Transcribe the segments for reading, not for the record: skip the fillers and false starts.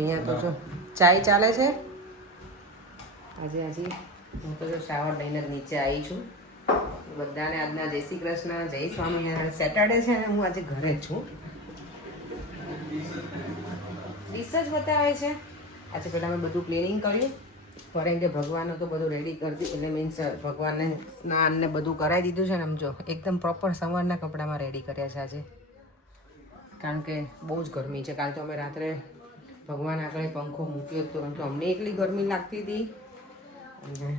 અહીંયા તો જો ચાય ચાલે છે. આજે હજી હું તો શાવર લઈને નીચે આવી છું. બધાને આજના જય શ્રી કૃષ્ણ, જય સ્વામિનારાયણ. સેટરડે છે અને હું આજે ઘરે જ છું. ડિશ જ બતાવે છે. આજે પહેલાં મેં બધું ક્લિનિંગ કર્યું. ફરે કે ભગવાનનું તો બધું રેડી કરતી, એટલે મીન્સ ભગવાનને સ્નાન ને બધું કરાવી દીધું છે ને. સમજો એકદમ પ્રોપર સવારના કપડામાં રેડી કર્યા છે આજે, કારણ કે બહુ જ ગરમી છે. કાલ તો અમે રાત્રે ભગવાન આગળ પંખો મૂક્યો હતો, કારણ કે અમને એટલી ગરમી લાગતી હતી. અને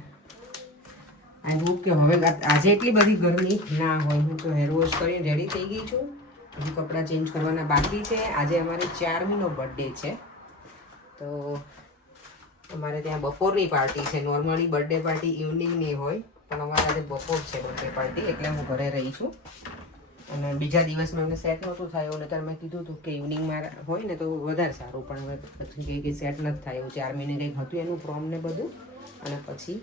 આઈ હોપ કે હવે આજે એટલી બધી ગરમી ના હોય. હું તો હેર વોશ કરીને રેડી થઈ ગઈ છું. હજી કપડાં ચેન્જ કરવાના બાકી છે. આજે અમારી 4મીનો બર્થડે છે, તો અમારે ત્યાં બપોરની પાર્ટી છે. નોર્મલી બર્થડે પાર્ટી ઇવનિંગની હોય, પણ અમારે આજે બપોર છે બર્થડે પાર્ટી, એટલે હું ઘરે રહી છું. અને બીજા દિવસમાં એમને સેટ નહોતું થયું, અને ત્યારે મેં કીધું હતું કે ઇવનિંગમાં હોય ને તો વધારે સારું, પણ હવે પછી કંઈ સેટ નથી થયું. 4 મહિને કંઈક હતું એનું ફોર્મ ને બધું, અને પછી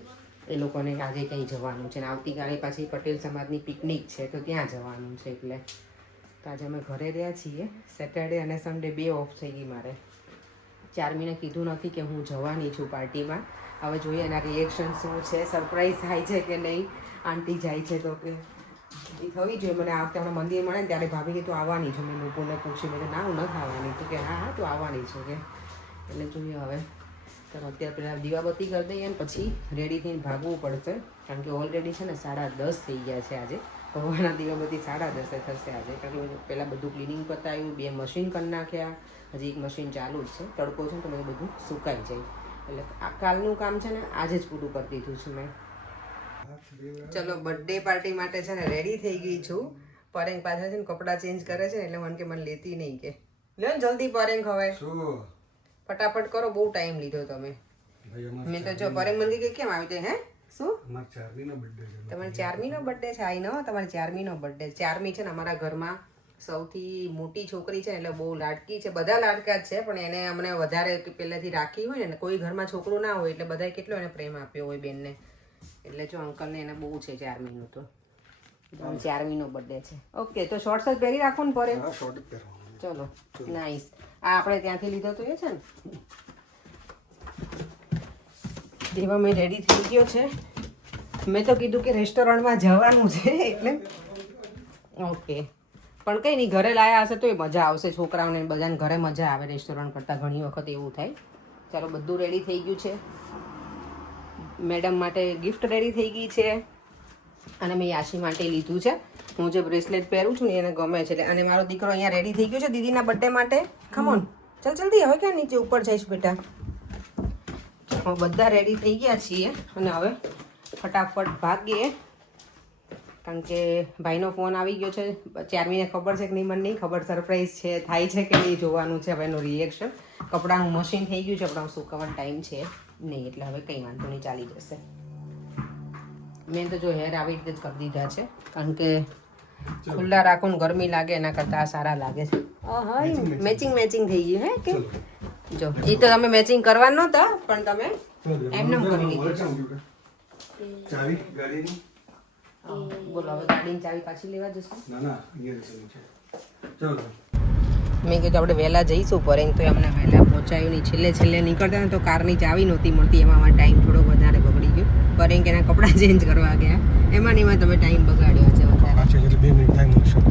એ લોકોને આજે કંઈ જવાનું છે. ને આવતીકાલે પાછી પટેલ સમાજની પિકનિક છે, તો ત્યાં જવાનું છે. એટલે તો આજે અમે ઘરે રહ્યા છીએ. સેટરડે અને સન્ડે 2 ઓફ થઈ ગઈ મારે. 4 મહિને કીધું નથી કે હું જવાની છું પાર્ટીમાં. હવે જોઈએ એના રિએક્શન શું છે, સરપ્રાઈઝ થાય છે કે નહીં. આંટી જાય છે તો કે એ થવી જોઈએ. મને આ વખતે હમણાં મંદિર મળે ને ત્યારે ભાભી કે તું આવવાની છે. મેં લોકોને પૂછ્યું, મેં ના હું નથી આવવાની. તો કે હા તું આવવાની છે કે. એટલે જોઈએ હવે. તો અત્યારે પહેલાં દીવાબત્તી કરી દઈએ ને પછી રેડી થઈને ભાગવું પડશે, કારણ કે ઓલરેડી છે ને 10:30 થઈ ગયા છે આજે. ભગવાનના દીવાબત્તી 10:30 થશે આજે, કારણ કે પહેલાં બધું ક્લિનિંગ પતાવ્યું, 2 મશીન કરી નાખ્યા, હજી 1 મશીન ચાલુ જ છે. તડકો છે ને તો બધું સુકાઈ જાય. એટલે આ કાલનું કામ છે ને આજે જ પૂરું કરી દીધું છું મેં. ચલો બર્થડે પાર્ટી માટે છે ને રેડી થઈ ગઈ છું. પરેંગ પાછા છે ને કપડાં ચેન્જ કરે છે, એટલે મને કે મને લેતી નહીં કે. લ્યો ને જલ્દી પરેંગ, હવે ફટાફટ કરો, બહુ ટાઈમ લીધો તમે. મેં તો જો પરેંગ મને કે કેમ આવી તે હે શું તમારી 4મીનો બર્થડે છે. આઈ નો તમારી 4મીનો બર્થડે. 4મી છે ને અમારા ઘરમાં સૌથી મોટી છોકરી છે, એટલે બહુ લાડકી છે. બધા લાડકા જ છે, પણ એને અમને વધારે પહેલાંથી રાખી હોય ને. કોઈ ઘરમાં છોકરું ના હોય એટલે બધાએ કેટલો એને પ્રેમ આપ્યો હોય બેનને. એટલે જો અંકલને એને બહુ છે 4મીનું. તો 4મીનો બર્થડે છે. ઓકે, તો શોર્ટ્સ જ પહેરી રાખો ને પરે. ચલો નાઈસ. આ આપણે ત્યાંથી લીધો તો એ છે ને. દેવા મેં રેડી થઈ ગયો છે. મેં તો કીધું કે રેસ્ટોરન્ટમાં જવાનું છે એટલે ઓકે, પણ કંઈ નહીં, ઘરે લાયા હશે તો એ મજા આવશે. છોકરાઓને બધાને ઘરે મજા આવે રેસ્ટોરન્ટ કરતાં. ઘણી વખત એવું થાય. ચાલો બધું રેડી થઈ ગયું છે. મેડમ માટે ગિફ્ટ રેડી થઈ ગઈ છે, અને મેં યાશી માટે લીધું છે. હું જે બ્રેસલેટ પહેરું છું ને એને ગમે છે. અને મારો દીકરો અહીંયા રેડી થઈ ગયો છે દીદીના બર્થડે માટે. ખમોન ચાલ જલ્દી. હવે ક્યાં નીચે ઉપર જઈશ બેટા? બધા રેડી થઈ ગયા છીએ, અને હવે ફટાફટ ભાગીએ, કારણ કે ભાઈનો ફોન આવી ગયો છે. 4મીને ખબર છે કે નહીં મને નહીં ખબર, સરપ્રાઈઝ છે, થાય છે કે નહીં જોવાનું છે હવે એનું રિએક્શન. કપડાનું મશીન થઈ ગયું છે, કપડાનું સુકાવવાનો ટાઈમ છે નહીં, એટલે હવે કંઈ વાંધો નહીં, ચાલી જશે. મેં તો જો હેર આવી રીતે જ કરી દીધા છે, કારણ કે ખુલ્લા રાખો ને ગરમી લાગે એના કરતાં આ સારા લાગે છે. હા, મેચિંગ થઈ ગયું હે કે જો. એ તો તમે મેચિંગ કરવા નહોતા, પણ તમે એમને કરી લીધું. બોલો હવે ગાડીની ચાવી પાછી લેવા જશો? મેં કીધું આપણે વહેલા જઈશું, પરંતુ અમને વહેલા પહોંચાયું નહીં. છેલ્લે નીકળતા ને તો કારની ચાવી નહોતી મળતી. એમાં ટાઈમ થોડો વધારે બગડી ગયો. પરંતુ એના કપડાં ચેન્જ કરવા ગયા, એમાં તમે ટાઈમ બગાડ્યો છે વધારે.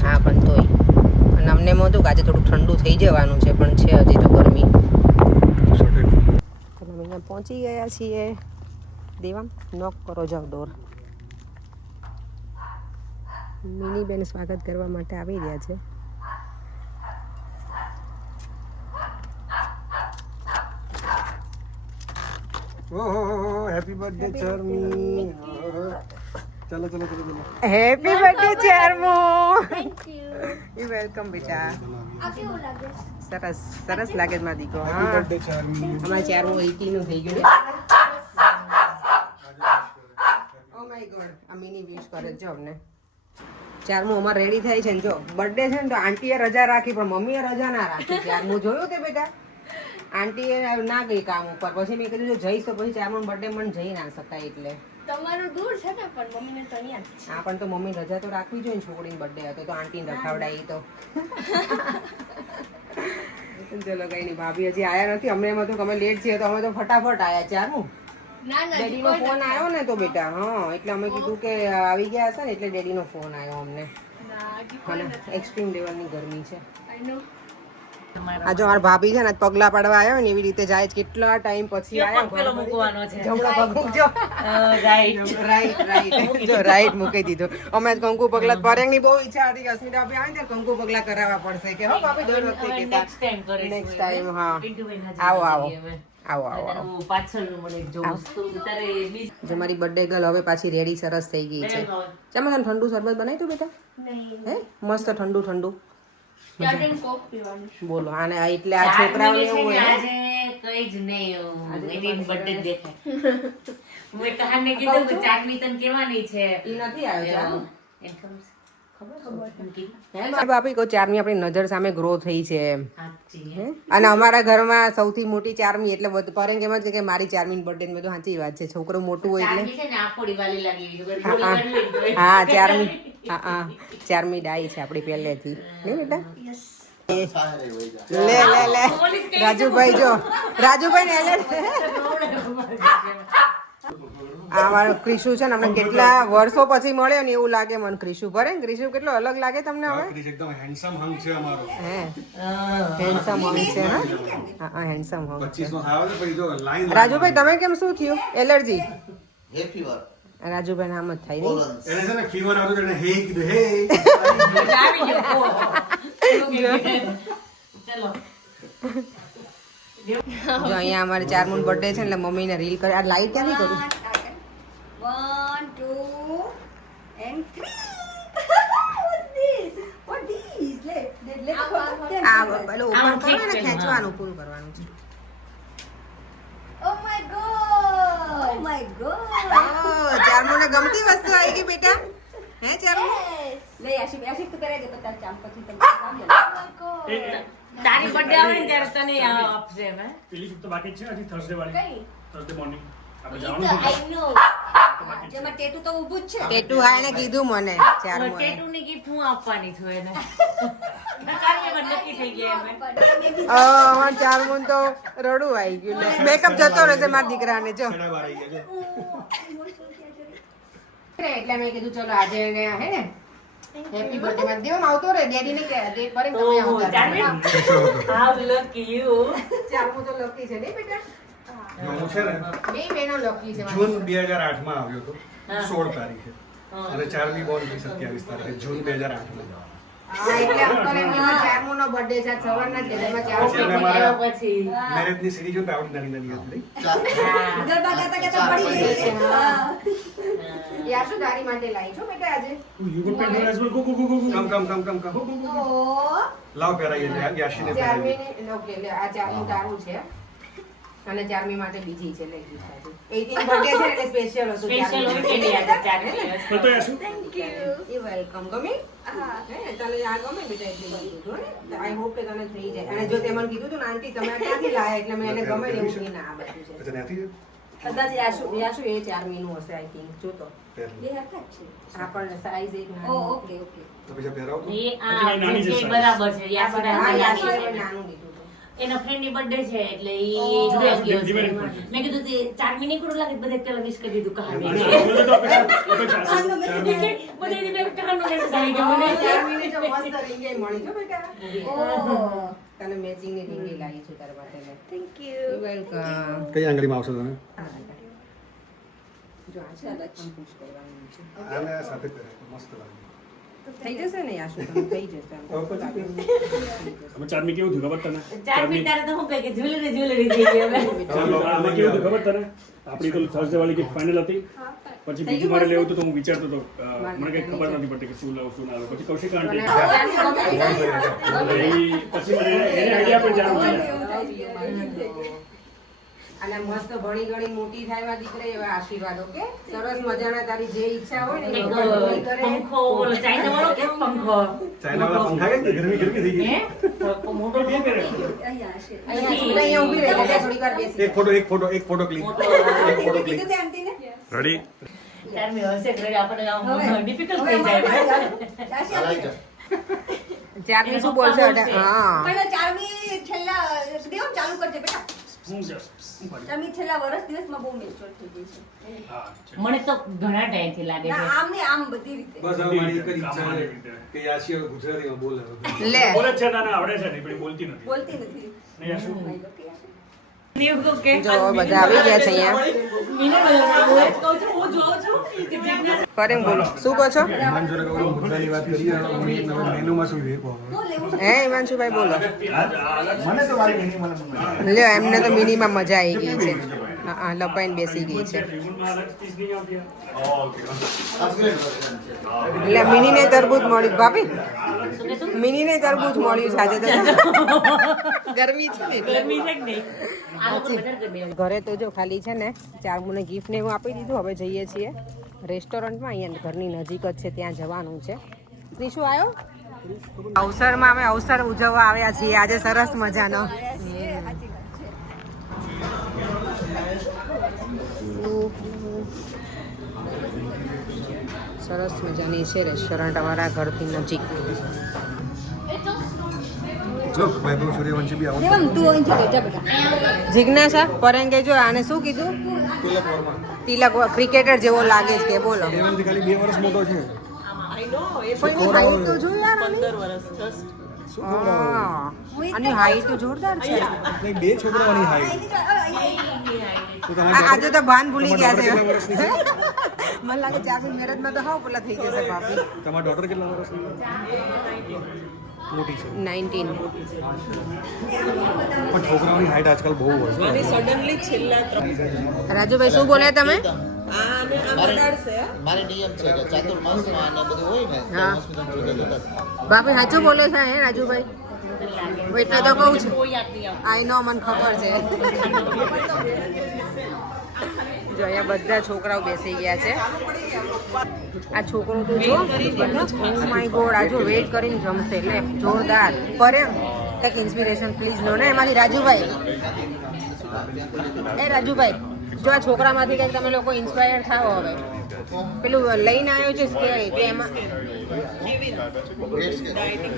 હા, પણ તોય. અને અમને એમ હતું કે આજે થોડું ઠંડુ થઈ જવાનું છે, પણ છે હજી તો ગરમી. અમે અહીંયા પહોંચી ગયા છીએ. દેવામ નોક કરો, જાઓ ડોર. મિની બેન સ્વાગત કરવા માટે આવી રહ્યા છે. ઓહો, હેપી બર્થડે ચાર્મી. ચલો happy birthday Charmo. Thank you. You welcome બેટા. આ કેવું લાગે? સરસ લાગે મારા દીકરો. Happy birthday Charmi. અમારા ચાર્મો 80 નું થઈ ગયું. ઓ માય ગોડ, આ મિની વિશ કરે છે અમને. ચારમું અમારે રેડી થાય છે ને. જો બર્થડે છે ને તો આંટીએ રજા રાખી, પણ મમ્મીએ રજા ના રાખી. ચારમું જોયું તે બેટા, આંટીએ ના ગઈ કામ ઉપર. પછી મેં કીધું જો જઈશ તો પછી ચારમું બર્થડે મને જઈ ના શકાય, એટલે તમારું દૂર છે ને, પણ મમ્મીને તો અહીંયા જ છે. હા, પણ તો મમ્મી રજા તો રાખવી જોઈએ ને. છોકરીનો બર્થડે હતો તો આંટીને રખાવડાવી તો. ચલો કઈ નહીં, ભાભી હજી આયા નથી. અમને એમ હતું કે અમે લેટ છીએ તો અમે તો ફટાફટ આયા. ચારમું ના ના ડેડી નો ફોન આવ્યો ને તો બેટા, હા એટલે અમે કીધું કે આવી ગયા હશે ને એટલે ડેડી નો ફોન આવ્યો અમને. અને એક્સ્ટ્રીમ લેવલની ગરમી છે. આઈ નો આ જો મારા ભાભી છે ને આજ પગલા પાડવા આવ્યો ને એવી રીતે જાય છે. કેટલા ટાઈમ પછી પેલો મૂકવાનો છે જમણા પગ મૂકજો. રાઈટ રાઈટ જો રાઈટ મૂકી દીધું. અમે આજ કંકુ પગલા પરેંગની બહુ ઈચ્છા હતી કે અસ્મિતા ભાભી આવે ને ત્યારે કંકુ પગલા કરાવવા પડશે કે હો ભાભી દર વખતે કહેતા. નેક્સ્ટ ટાઈમ કરીશું. નેક્સ્ટ ટાઈમ હા. પિન્ટુબેન હાજર આવો આવો કરીએ હવે. આવો આવો અને હું પાછળનું મને જો વસ્તુ તારે બીજ જો મારી બર્થડે ગર્લ હવે પાછી રેડી સરસ થઈ ગઈ છે. ચાલો તને ઠંડુ શરબત બનાવી તું બેટા? નહીં હે મસ્ત ઠંડુ ઠંડુ. યાર કોક પીવાનું છે. બોલો આને આ એટલે આ છોકરાઓને એવું હોય હે? આજે કઈ જ નહીં એની બર્થડે દેખાય મેં કહાને કીધું કે ચાટણી તને કેવાની છે ઈ નથી આવ્યો ચાલો. એમ ખબર હે બાપી કો ચારમી આપણી નજર સામે ગ્રો થઈ છે એમ. સાચી હે? અને અમારા ઘરમાં સૌથી મોટી ચારમી એટલે બધું પરેંગ એમ જ કે મારી ચારમી બર્થડે મેં તો સાચી વાત છે. છોકરો મોટું હોય એટલે ચાટણી છે ને આખોડી વાલી લાગી એવી તો હા, ગોળી કરી લઈ હા ચારમી હા ચારમી ડાઈ છે આપણી પહેલેથી નહીં બેટા? લે લે લે રાજુભાઈ જો રાજુભાઈ ને લે આ અમારો ક્રિશુ છે ને આપણે કેટલા વર્ષો પછી મળ્યો ને એવું લાગે મને. ક્રિશુ ભરે ને ક્રિશુ કેટલો અલગ લાગે તમને હવે? ક્રિશ એકદમ હેન્ડસમ હંગ છે અમારો. હે હેન્ડસમ હોમ છે હા હા હેન્ડસમ હોમ 25 નો થાવ છે પછી જો લાઈન રાજુભાઈ તમે કેમ શું થયું? એલર્જી? હે ફીવર રાજુભાઈ આમ જ થાય નહીં? એને છે ને ફીવર આવતો એટલે હે કીધું હે આવી ગયો ચલો જો અહીંયા અમારે ચારમુન બર્થડે છે ને એટલે મમ્મીને રીલ કરે. આ લાઈટ ક્યાંથી કરું? 1, 2, and 3. What's this? What this? Let's go. આ પેલો ઓપન કરવાનું ને ખેંચવાનું પૂરું કરવાનું છે. Oh my god! Oh my god! ઓહ, ચારમુને ગમતી વસ્તુ આવી ગઈ બેટા. હે ચારમુ? લે આશિક આશિક તો કરે દે પતા ચામ પછી તમે કામ લે. તારી બર્થડે આવે ને ત્યારે તને આપશે એમ હે? પેલી શિફ્ટ તો બાકી જ છે હજી થર્સડે વાળી કઈ થર્સડે મોર્નિંગ આપણે તો જવાનું છે આઈ નો જેમાં ટેટુ તો ઊભું જ છે. ટેટુ હા એને કીધું મને ચારમુએ. ટેટુની gift હું આપવાની છું એને કાલે મને નક્કી થઈ ગયા એમ અમાર ચારમુન તો રડું આવી ગયું લે. મેકઅપ જતો રહેશે મારા દીકરાને જો. સડાવાર આવી ગયા છે. એટલે મેં કીધું ચલો આજે એને હે ને હેપી બર્થડે માં દેવામાં આવતો રે ડેડી ને કે દે પર તમે ઓહો, આવતા ચારમી? How lucky you. ચારમુ તો લકી છે નહીં બેટા? હું છે ને બે બહેનો લકી છે જૂન 2008 માં આવ્યો હતો 16 તારીખે અને ચારમી બોર્ન 27 તારીખે જૂન 2008 માં. હા એટલે અંકલ એમ કીધું ચારમુનો બર્થડે છે આજ સવારના જ કીધું એમાં ચારમુ પછી અમે એના મારા પછી મેરેજની સીડી જોઈને આવડી નાની નાની હતી. ગરબા ગાતા ગાતા પડી ગઈ છે. હા. યાર શું તારી માટે લાવી છો બેટા આજે? You good painter as well go go go go come Oh. લાવ પહેરાઈએ છે યાશીને પહેરાઈએ. ચારમી ઓકે લે આ ચારમુ તારું છે અને ચારમી માટે બીજી છે લઈ ગઈ આજે 18 બર્થડે છે એટલે સ્પેશિયલ હતું સ્પેશિયલ હોય ચારમી કે આજે ચારમી દિવસ. તો યાશું યુ વેલકમ ગમી હે તને આ ગમે બેટા એટલું બધું હતું ને આઈ હોપ કે તને થઈ જાય અને જો તે મને કીધું હતું ને આંટી તમે આ ક્યાંથી લાયા એટલે મેં એને ગમે ને એવું કહીને આ બધું છે પછી ત્યાંથી કદાચ યાશુ એ ચારમીનું હશે આઈ થિંક જો તો પહેરેલું. બે હરખા જ છે. આ પણ સાઈઝ એક Oh, નાનું okay, okay. તો પછી પહેરાવતો એ આ નાની જે જે size. બરાબર છે આ યાસુને બધા નાની યાશુ છે. નાનું લીધું હતું એના ફ્રેન્ડની બર્થડે છે એટલે ઈ Oh. જોઈ ગયો છે. ધીમે મેં કીધું તે ચારમી નીકળું લાગે બધે પેલા વિશ કરી દીધું કહાની અને આપણે તો અપેક્ષા બધે કહાનો મેસેજ આવી ગયો મને ચારમીની જો મસ્ત રિંગે મળી જો બેટા Oh. તને મેચિંગ ની રિંગે લાવી છું તારા માટે મેં. Thank You you. welcome. કઈ આંગળીમાં આવશે તને જો આ છે આમ push કરવાનું છે. આને સાથે પહેરે મસ્ત લાગે. થઈ જશે ને યાશુ તમે થઈ જશે આમ. હવે પછી અમે ચારમી કેવું થયું ખબર તને ચારમી તારે તો હું કહે કે જ્વેલરી થઈ ગઈ હવે ચાલો આમાં કેવું થયું ખબર તને આપણી તો થર્સડે વાળી ગિફ્ટ ફાઇનલ હતી પછી બીજું મારે લેવું હતું તો હું વિચારતો હતો મને કઈ ખબર નથી પડતી કે શું લાવું શું ના લાવું પછી કૌશિક આંટી પછી મને એને આઈડિયા પણ જાણું અને મસ્ત ભણી ગણી મોટી થાય એવા દીકરા એવા આશીર્વાદ ઓકે સરસ મજાના તારી જે ઈચ્છા હોય ને એ એક ભગવાન પૂરી કરે. પંખો ઓલો ચાઇના વાળો કે પંખો ચાઇનાવાળા પંખા કે ગરમી ગરમી થઈ ગઈ હે મોટો બે પહેરે અહીંયા હશે. અહીંયા છું, અહીંયા ઊભી રહી એટલે થોડીક વાર બેસી એક ફોટો ક્લિક મોટો એક ફોટો ક્લિક કીધું તે આંટીને? રેડી ચારમી હશે એટલે આપણે હવે. ડિફિકલ્ટ થઈ જાય આશી I like આપી it. ચાર્મી શું બોલશે હા પણ ચારમી છેલ્લા દેવ ચાલુ કરજે બેટા. શું છે શું પાડી? ચારમી છેલ્લા વર્ષ દિવસમાં બહુ મેચ્યોર થઈ ગઈ છે. હા છે. મને તો ઘણા ટાઈમથી લાગે ના છે આમ ને આમ બધી રીતે. બસ હવે મારી એક જ ઈચ્છા છે કે યાશી હવે ગુજરાતીમાં બોલે લે બોલે છે નાના આવડે છે નહીં પણ એ બોલતી નથી. બોલતી નથી. નહીં આ શું? એવું કે જો બધા આવી ગયા છે અહીંયા ફરેંગ બોલો શું કહો છો હિમાંશુને કહું મુદ્દાની વાત કરીએ મેનુમાં શું છે હે હિમાંશુભાઈ બોલો મને તો મારી મેનુ લ્યો એમને તો મિનીમાં મજા આવી ગઈ છે હા લપાઈને બેસી ગઈ છે જીવનમાં અલગ સ્પીચ નહીં આવતી એટલે મિનીને તરબૂચ મળ્યું ભાભી મિનીને તરબૂચ મળ્યું છે આજે તો ગરમી છે ને એટલે. ગરમી છે કે નહીં આ લોકો વધારે ગરમી આવે. ઘરે તો જો ખાલી છે ને ચારમુને ગિફ્ટ ને એવું આપી દીધું હવે જઈએ છીએ રેસ્ટોરન્ટમાં અહીંયા ઘરની નજીક જ છે ત્યાં જવાનું છે શું આવ્યો અવસરમાં અમે અવસર ઉજવવા આવ્યા છીએ આજે સરસ મજાનો સરસ મજાની છે રેસ્ટોરન્ટ અમારા ઘરથી નજીક જો વૈભવ સૂર્યવંશી બી આવો દેવમ તું અહીં જતો જા બેટા. જિજ્ઞાસા પરેંગે જો આને શું કીધું તિલક ક્રિકેટર જેવો લાગે છે કે બોલો દેવનથી ખાલી 2 વર્ષ મોટો છે હાઈટ તો જો યાર આની હાઈટ તો જોરદાર છે નહીં 2 છોકરાઓની હાઈટ તો તમારે આજે તો ભાન ભૂલી ગયા છે કેટલા વર્ષની છે મને લાગે ચારમી મેરેજમાં તો હાવ પેલા થઈ જશે ભાભી તમારા ડોટર કેટલા વર્ષની મોટી છે 19 પણ છોકરાઓની હાઈટ આજકાલ બહુ હોય છે રાજુભાઈ શું બોલે તમે મારે નિયમ છે કે ચાતુર્માસમાં અને બધું હોય ને હા. હોસ્પિટલ જુદા જુદા ભાભી સાચું બોલે છે હે રાજુભાઈ એટલે તો કહું છું કોઈ યાદ નહીં આવતું. આઈ નો મને ખબર છે જો અહીંયા બધા છોકરાઓ બેસી ગયા છે આ છોકરો તો જો ઓ માય ગોડ આ જો વેઇટ કરીને જમશે લે જોરદાર પર એમ કંઈક ઇન્સ્પિરેશન પ્લીઝ લો ને એમાંથી રાજુભાઈ એ રાજુભાઈ જો આ છોકરામાંથી કંઈક તમે લોકો ઇન્સ્પાયર થાઓ હવે પેલું લઈને આવ્યો છે સ્કેલ તો એમાં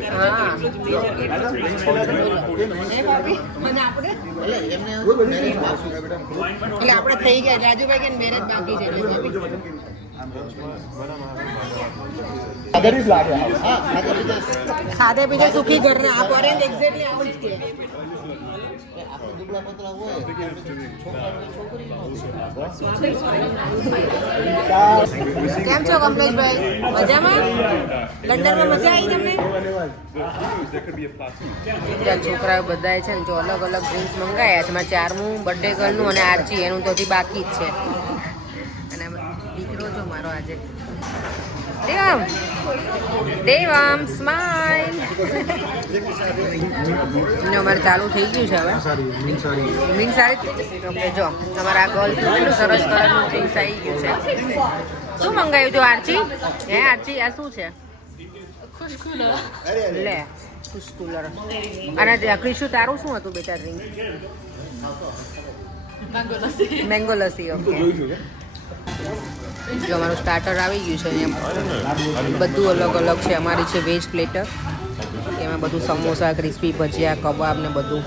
હા હે ભાભી? અને આપણે એમને મેરેજ મારશું કે બેટા એટલે આપણે થઈ ગયા રાજુભાઈ કે મેરેજ બાકી છે હા ખાતે પીતે ખાધે પીધે સુખી ઘર ને આ પરે એક્ઝેક્ટલી આવું જ કે આપણે દુબળા પતલા હોય છોકરાની છોકરી ન કેમ છો કમલેશભાઈ મજામાં લંડનમાં મજા આવી તમને જ્યાં છોકરાઓ બધાએ છે ને જો અલગ અલગ ડ્રિંક્સ મંગાયા છે મારા ચારમું બર્થડે ગર્લનું અને આરચી એનું તો હજી બાકી જ છે અને દીકરો જો મારો આજે દેવમ દેવમ સ્માઈલ અમારે ચાલુ થઈ ગયું છે હવે સારી મીન સારી ડ્રિંક્સ સારી ઓકે જો તમારા આ ગર્લ કેટલું સરસ કલરનું ડ્રિંક્સ આવી ગયું છે શું મંગાવ્યું હતું આરચી હે આરચી આ શું છે લે ખુશ કુલર અને ક્રિશુ તારું શું હતું બેટા ડ્રિંક મેંગો લસ્સી ઓકે જો અમારું સ્ટાર્ટર આવી ગયું છે અહીંયા બધું અલગ અલગ છે અમારી છે વેજ પ્લેટર એમાં બધું સમોસા ક્રિસ્પી ભજીયા કબાબ ને બધું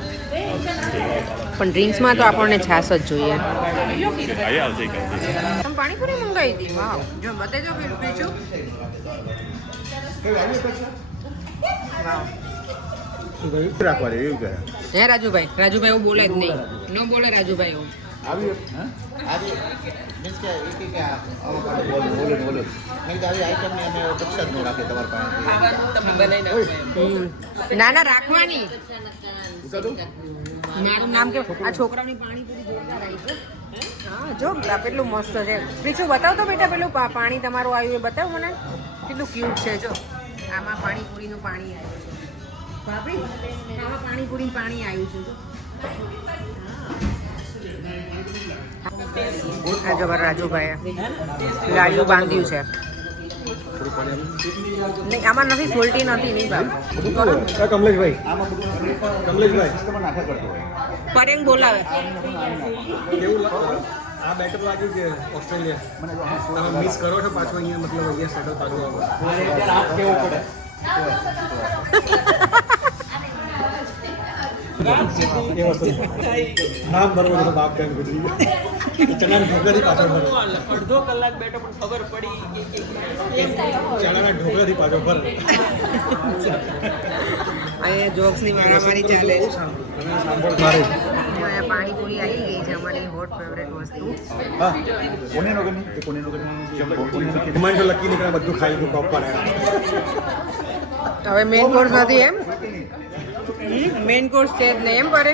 પણ ડ્રિંક્સમાં તો આપણને છાશ જ જોઈએ તમે પાણીપુરી મંગાવી હતી વાવ જો બતાજો બીજું રાખવા દે એવું કરે હે રાજુભાઈ રાજુભાઈ એવું બોલે જ નહીં ન બોલે રાજુભાઈ એવું આવી મીન્સ કે એક એક બોલે બોલે મેં કીધું આવી આઈટમની અમે પક્ષા જ ન રાખે તમારા પાસે ના ના રાખવાની મારું નામ કે આ છોકરાઓની પાણીપુરી જોરદાર આવી છે હા જો આ કેટલું મસ્ત છે બીજું બતાવ તો બેટા પેલું પાણી તમારું આવ્યું એ બતાવ મને કેટલું ક્યુટ છે જો આમાં પાણીપુરીનું પાણી આવ્યું છે ભાભી આમાં પાણીપુરીનું પાણી આવ્યું છે જો આ જો મારા રાજુભાઈ લાડુ બાંધ્યું છે નહીં આમાં નથી સોલ્ટી નથી નહીં બાબુ કમલેશભાઈ કમલેશભાઈ પરેંગ બોલાવે કેવું આ બેટર લાગ્યું કે ઓસ્ટ્રેલિયા તમે મિસ કરો છો પાછું અહીંયા મતલબ અહીંયા સેટલ પાછું આવો એ વસ્તુ નામ બરોબર તો બાપ કરીને ગુજરી ગયા ચણાના ઢોકળાથી પાછળ ભરે અડધો કલાક બેઠો પણ ખબર પડી ચણાના ઢોકળાથી પાછળ ભરે અહીંયા જોક્સની મારામારી ચાલે છે સાંભળ મારે અહીંયા પાણીપુરી આવી ગઈ છે અમારી હોટ ફેવરેટ વસ્તુ હા કોને નો ગની તે કોને નો ગની એમાં જો લકી નીકળે બધું ખાઈ લીધું પ્રોપર હવે મેઇન કોર્સ નથી એમ મેઇન કોર્સ છે જ નહીં એમ પડે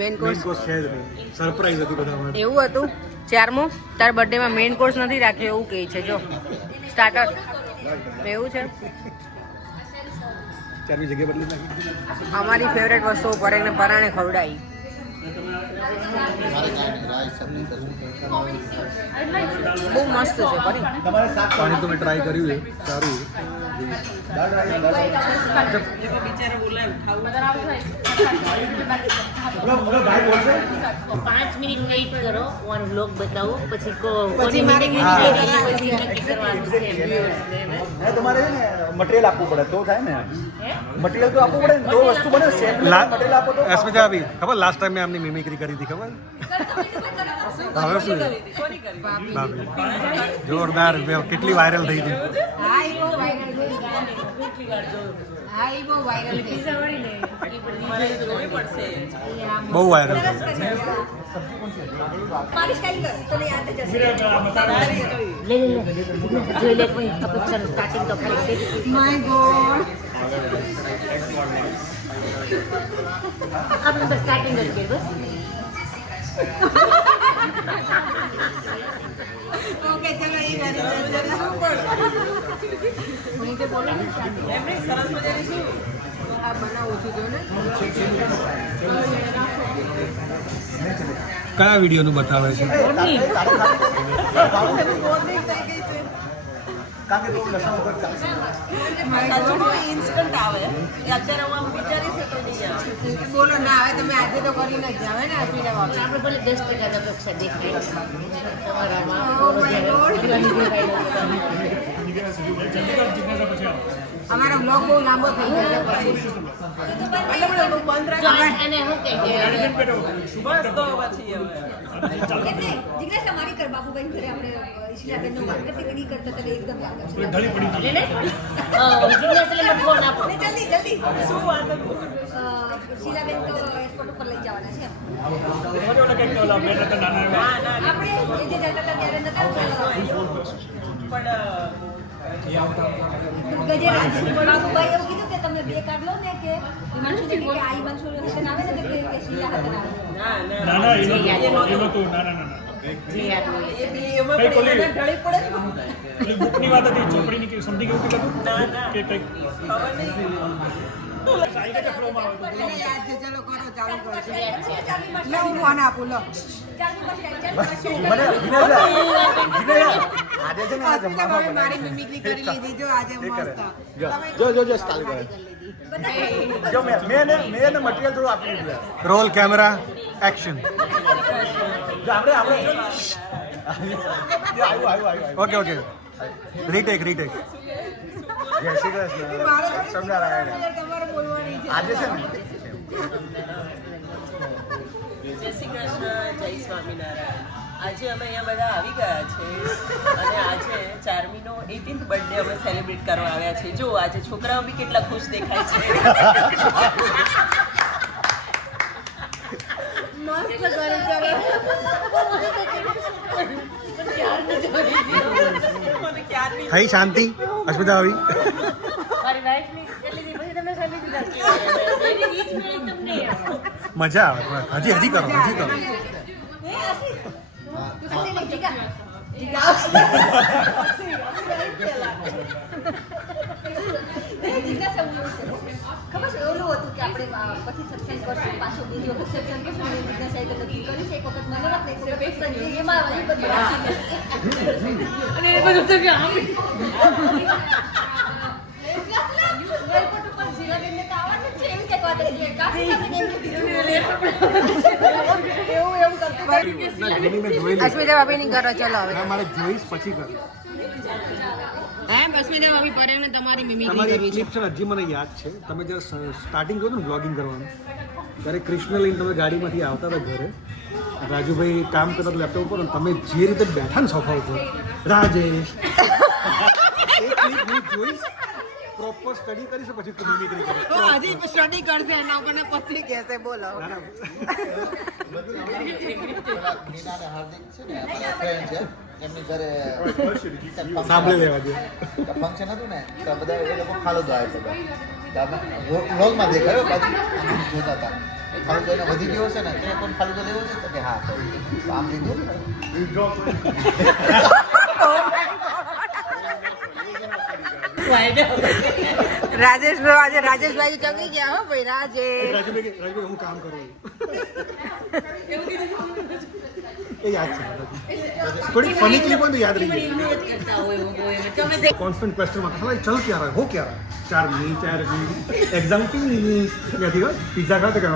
મેઇન કોર્સ કોર્સ છે જ નહીં સરપ્રાઈઝ હતી બધા માટે એવું હતું 4મો તાર બર્થડેમાં મેઇન કોર્સ નથી રાખ્યો એવું કહે છે જો સ્ટાર્ટર એવું છે ચારમી જગ્યા બદલી નાખી અમારી ફેવરેટ વસ્તુઓ પરાણે પરાણે ખવડાવી મારે કાંઈ નહીં રાઈસ સબ્જી કશું બહુ મસ્ત છે પરી તમારે શાક પાણી તો મેં ટ્રાય કર્યું છે સારું દાળ રાઈસ દાળ રાઈસ બિચારા બોલાય બોલો ભાઈ બોલશે 5 મિનિટ વેઇટ કરો ઓન વ્લોગ બતાવો પછી પછી મારે પછી નક્કી કરવાનું છે તમારે છે ને મટીરિયલ આપવું પડે તો થાય ને મટીરિયલ તો આપવું પડે ને તો વસ્તુ બને શેપ મટીરિયલ આપો તો અસ્મિતા આવી ખબર લાસ્ટ ટાઈમ મેં આમની મિમિક્રી કરી હતી ખબર હવે શું બાપરે. જોરદાર કેટલી વાયરલ થઈ હતી હા એ બહુ વાયરલ થઈ હા એ બહુ વાયરલ થઈ બહુ વાયરલ થઈ મારી સ્ટાઈલ કર તને યાદ જ હશે લે જોઈ લે કોઈ અપેક્ષા સ્ટાર્ટિંગ તો કરી દે માય ગોડ આપણે બસ સ્ટાર્ટિંગ જ કરી બસ ઓકે ચલો એ કરી એમની સરસ મજાની શું આ બનાવું છું જો ને કયા વિડીયોનું બતાવે છે કારણ કે તો લસણ વગર ચાલશે ઇન્સ્ટન્ટ આવે એ અત્યારે હું આમ વિચારીશ તો નહીં આવે બોલો ના હવે તમે આજે તો કરીને જ જાવ ને અસ્મિતા બાબા આપણે ભલે 10% અપેક્ષા દેખાય તમારામાં Oh my God. અમારો બ્લોગ બહુ લાંબો થઈ જશે પછી જો એને શું કહે કે બસ તો પછી હવે એટલે જિગ્નેશ અમારી કર બાબુભાઈ ઘરે આપણે ઈશિલાબેનનો માર્કેટિંગ નહીં કરતા તને એકદમ યાદ આવશે ઢળી પડી ગઈ. લે જિજ્ઞાસ એટલે ફોન આપો ને જલ્દી જલ્દી શું વાત શીલાબેન તો એરપોર્ટ ઉપર લઈ જવાના છે ખબર ઓલા કંઈક ઓલા બેન હતા નાના એવા. આપણે એ જે જતા હતા ત્યારે નતા ગજેરા બાબુભાઈ એવું કીધું કે તમે બે કાર્ડ લો ને કે હિમાંશુને કે આ હિમાંશુ રિટર્ન આવે ને તો કે શીલા હાથે આવે ના ના ના ના એ નહોતું. એ નહોતું. ના ના ના ના. જે યાદ હોય એ બી એમાં કઈ પણ કોલી? એને ઢળી પડે ને પેલી બુકની વાત હતી ચોપડીની કે સમથિંગ એવું કંઈક હતું? ના ના કે કંઈક ખબર નહીં સાઈ કે ફ્લોમાં આવે તો બોલો. મને યાદ છે ચલો કરો ચાલુ કરો ચાલુ લો હું ફોન આપું લો મને આજે છે ને આ અસ્મિતા જમવામાં બાબાએ મારી મિમિક્રી કરી લીધી જો આજે મસ્ત જો સ્ટાઇલ કરે જો મેં ને મટીરિયલ થોડું આપી દીધું રોલ કેમેરા એક્શન જો આપણે આવ્યું ઓકે ઓકે રીટેક રીટેક જય શ્રી કૃષ્ણ સ્વામિનારાયણ. તમારે બોલવાની છે આજે છે ને જય શ્રી કૃષ્ણ જય સ્વામિનારાયણ આજે અમે અહીંયા બધા આવી ગયા છે અને આજે ચારમીનો 18th બર્થડે અમે સેલિબ્રેટ કરવા આવ્યા છે જો આજે છોકરાઓ બી કેટલા ખુશ દેખાય છે મસ્ત કરી મને ક્યારની થઈ શાંતિ અસ્મિતા આવી મારી વાઈફની કેટલી દી પછી તમે સાલી દીધા એની રીચ મેળી તમને મજા આવે હજી હજી કરો હજી કરો ખબર છે ઓલું હતું કે આપણે પછી સત્સંગ કરશું પાછો બીજી વખત સત્સંગ કરશું અને બીજા સાઈડ નક્કી કર્યું છે એક વખત મને વાત એક વખત સત્સંગ એમાં વળી બધી વાંચીને અને એ બધું તો કે આમ એરપોર્ટ ઉપર શીલાબેનને તો આવવાનું જ છે એમ કંઈક વાત હતી કાશી આપણે એમ કીધું એવું કરતું મેં જોઈ અસ્મિતા બાબાની કરો ચલો હવે મારે જોઈશ પછી કર હા બસમીને મમ્મી પરેને તમારી મિમિક્રી તમારી કરવી છે ક્લિપ છે ને હજી મને યાદ છે તમે જ્યારે સ્ટાર્ટિંગ કર્યું ને બ્લોગિંગ કરવાનું ત્યારે કૃષ્ણ લઈને તમે ગાડીમાંથી આવતા હતા ઘરે રાજુભાઈ કામ કરતા હતા લેપટોપ ઉપર અને તમે જે રીતે બેઠા ને સોફા ઉપર રાજેશ એ ક્લિપ હું જોઈશ પ્રોપર સ્ટડી કરીશ પછી મિમિક્રી કરીશ તો હજી સ્ટડી કરશે એના ઉપર ને પછી કહેશે બોલો મીના અને હાર્દિક છે ને અમારા ફ્રેન્ડ છે એમની ઘરે સાંભળી લેવા દે ફંક્શન હતું ને તો બધા એ લોકો ફાલુદો આવ્યો હતો વ્લોગમાં દેખાયો બાજુ જોતા હતા ફાલુદો એને વધી ગયો છે ને તો કોઈ ફાલુદો લેવો છે તો કે હા તો આમ લીધું રાજેશ આજે રાજેશભાઈ ચકી ગયા હો ભાઈ રાજેશ રાજુભાઈ હું કામ કરું એ યાદ છે થોડી ફની ક્લિપ હોય તો યાદ રહી જાય કોન્સ્ટન્ટ ક્વેશ્ચનમાં ખાલી ચલ ક્યાં રહે હો ક્યાં રહે 4 મી 4 મી એક્ઝામ ફિનિશ ક્યાંથી હોય પિઝા ખાતે કે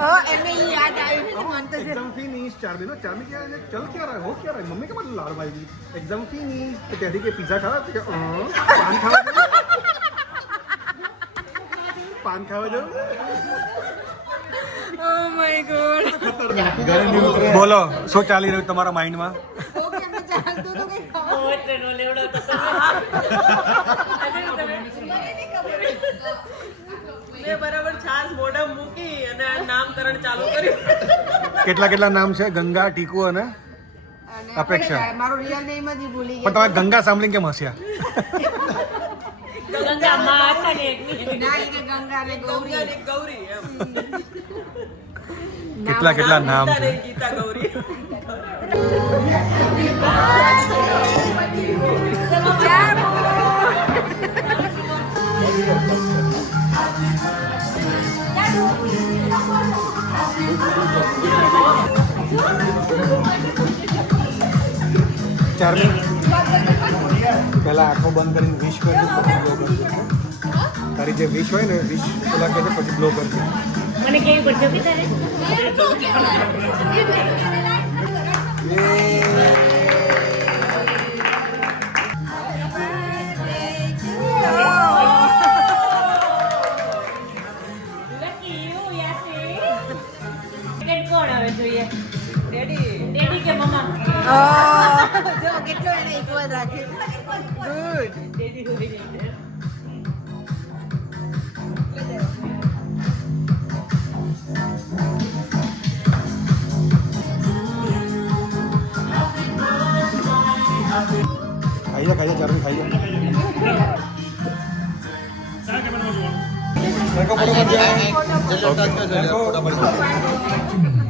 ઓ એમને ઈ યાદ આવ્યું મન તો एग्जाम फिनिश 4 दिन 4 में क्या है चल क्या रहा है हो क्या रहा है मम्मी का मतलब लाड़ भाई एग्जाम फिनिश तो कहती कि पिज्जा खावा तो पान खावा पान खावा जाओ ઓ માય ગોડ બોલો શું ચાલી રહ્યું તમારા માઇન્ડમાં ઓકે અમે ચાલતું તો કઈ ખબર ટ્રેનો લેવડો તો મેં બરાબર છાસ મોઢા મૂકી અને આ નામકરણ ચાલુ કર્યું કેટલા નામ છે ગંગા ટીકુ અને અને અપેક્ષા. આપણે મારો રિયલ નેમ જ ઈ ભૂલી પણ તમે ગંગા સાંભળીને કેમ હસ્યા ગંગામાં હતા ને એક ગયા ના ઈ ગંગા ને ગૌરી ગંગા ને ગૌરી એમ કેટલા નામ ગીતા છે ને ગીતા ગૌરી ચાર્મી પહેલા આંખો બંધ કરીને વિશ કરજો પછી બ્લો કરજો તારી જે વિશ હોય ને વિશ પેલા કરજો પછી બ્લો કરજો મને કેવી પડશે બી તારે કોણ આવે જોઈએ ડેડી ડેડી કે મમ્મા જો કેટલો એને ઇક્વલ રાખે ગુડ ડેડી હોય જાય ખાઈ જા ચાર્મી ખાઈ જા મેકો ફોટો મત જાઓ ફોટો મત જાઓ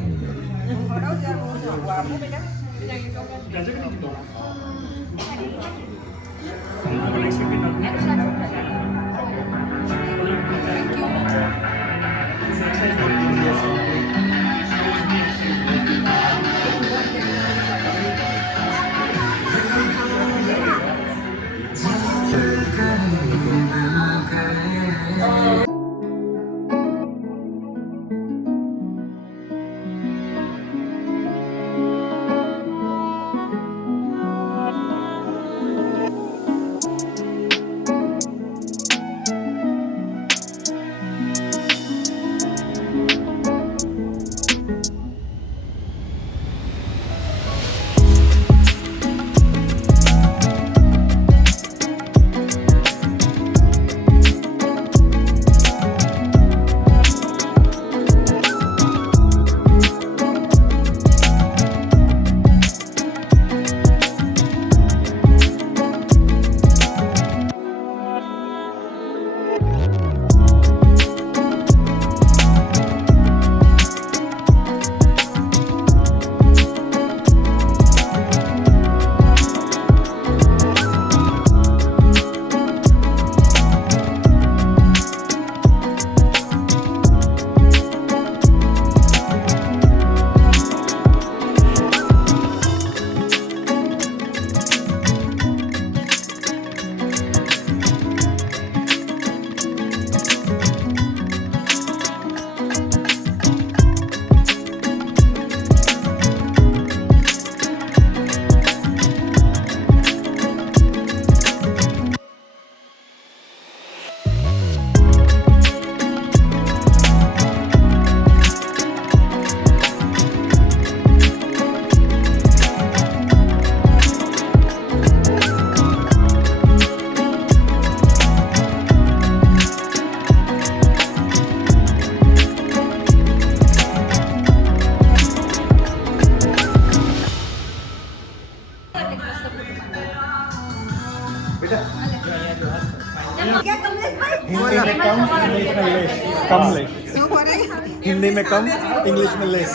ક્યાં કમલેશભાઈ? हिंदी में कम इंग्लिश में लेस कम ले શું બોલાય? हिंदी में कम इंग्लिश में लेस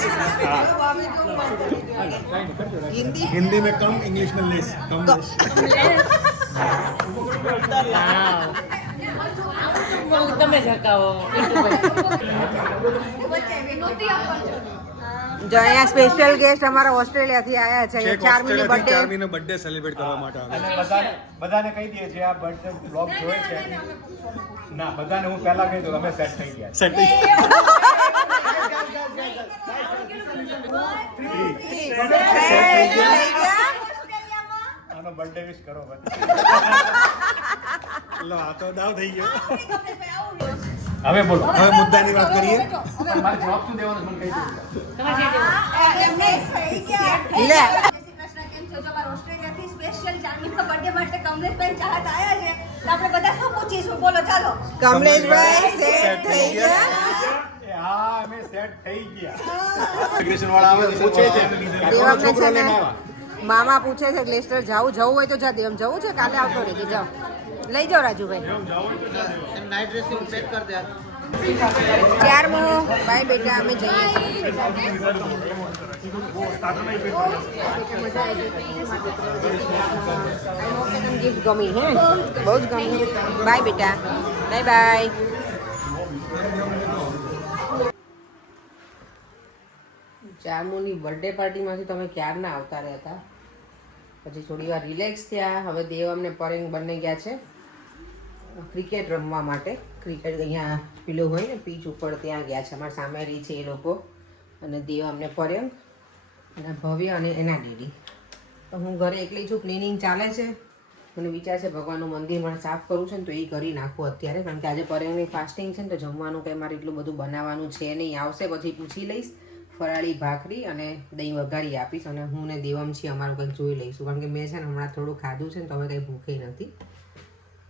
હિન્દી हिंदी में कम इंग्लिश में लेस कम लेस બહુ તમે ઝકાવો જો અહીંયા સ્પેશિયલ ગેસ્ટ અમારા ઓસ્ટ્રેલિયાથી આવ્યા છે અહીંયા ચાર્મીની બર્થડે ચાર્મીનો બર્થડે સેલિબ્રેટ કરવા માટે આવે બધાને કહી દઈએ જે આ બર્થડે બ્લોગ જોવે છે ના બધાને હું પહેલા કહી દઉં અમે સેટ થઈ ગયા સેટ આનો બર્થડે વિશ કરો લો આ તો દાવ થઈ ગયો હવે બોલો હવે મુદ્દાની વાત કરીએ મારે જવાબ શું દેવાનો મને કહી દો લે ઓસ્ટ્રેલિયાથી સ્પેશિયલ ચાર્મીનો બર્થડે માટે કમલેશભાઈ ચાહત આવ્યા છે તો આપણે બધા શું પૂછીશું બોલો ચાલો કમલેશભાઈ સેટ થઈ ગયા હા અમે સેટ થઈ ગયા ઇમિગ્રેશન વાળા આવે તો પૂછે છે દેવમને છે ને મામા પૂછે છે ગ્લેસ્ટર જવું હોય તો જા દેવમ જવું છે કાલે આવતો રહેજે જાઓ લઈ જાઓ રાજુભાઈ નાઇટ ડ્રેસ પેક કર દે ચારમો બાય બેટા અમે જઈએ ગિફ્ટ ગમી હે બહુ જ ગમી બાય બેટા બાય બાય ચારમોની બર્થડે પાર્ટીમાંથી તમે ક્યારના આવતા રહ્યા હતા પછી થોડી વાર રિલેક્સ થયા હવે દેવ અમને પરેંગ બંને ગયા છે ક્રિકેટ રમવા માટે ક્રિકેટ અહીંયા પેલું હોય ને પીચ ઉપર ત્યાં ગયા છે અમારા સામે રહી છે એ લોકો અને દેવ અમને પર્યંક અને ભવ્ય અને એના ડેડી તો હું ઘરે એકલી છું ક્લિનિંગ ચાલે છે મને વિચાર છે ભગવાનનું મંદિર મને સાફ કરવું છે ને તો એ કરી નાખું અત્યારે કારણ કે આજે પર્યંકની ફાસ્ટિંગ છે ને તો જમવાનું કંઈ મારે એટલું બધું બનાવવાનું છે નહીં આવશે પછી પૂછી લઈશ ફરાળી ભાખરી અને દહીં વઘારી આપીશ અને હું ને દેવમ છીએ અમારું કંઈક જોઈ લઈશું કારણ કે મેં છે ને હમણાં થોડું ખાધું છે ને તો હવે કંઈ ભૂખે નથી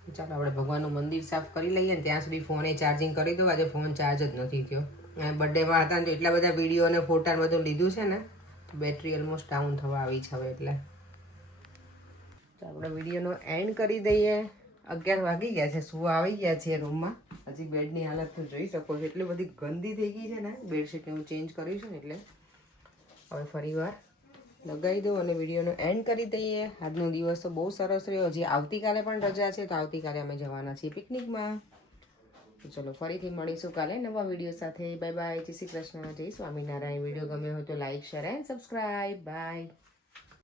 ચાલો આપણે ભગવાનનું મંદિર સાફ કરી લઈએ ને ત્યાં સુધી ફોને ચાર્જિંગ કરી દઉં આજે ફોન ચાર્જ જ નથી થયો અને બર્થડેમાં હતા ને તો એટલા બધા વિડીયો અને ફોટા બધું લીધું છે ને તો બેટરી ઓલમોસ્ટ ડાઉન થવા આવી છે હવે એટલે તો આપણે વિડીયોનો એન્ડ કરી દઈએ 11 વાગી ગયા છે સુવા આવી ગયા છીએ રૂમમાં હજી બેડની હાલત તો જોઈ શકો છો એટલી બધી ગંદી થઈ ગઈ છે ને બેડશીટને હું ચેન્જ કરી છું ને એટલે હવે ફરીવાર લગાવી દઉં અને વિડીયોનો એન્ડ કરી દઈએ આજનો દિવસ તો બહુ સરસ રહ્યો હજી આવતીકાલે પણ રજા છે તો આવતીકાલે અમે જવાના છીએ પિકનિકમાં તો ચલો ફરીથી મળીશું કાલે નવા વિડીયો સાથે બાય બાય જય શ્રી કૃષ્ણ જય સ્વામિનારાયણ વિડીયો ગમ્યો હોય તો like share and subscribe by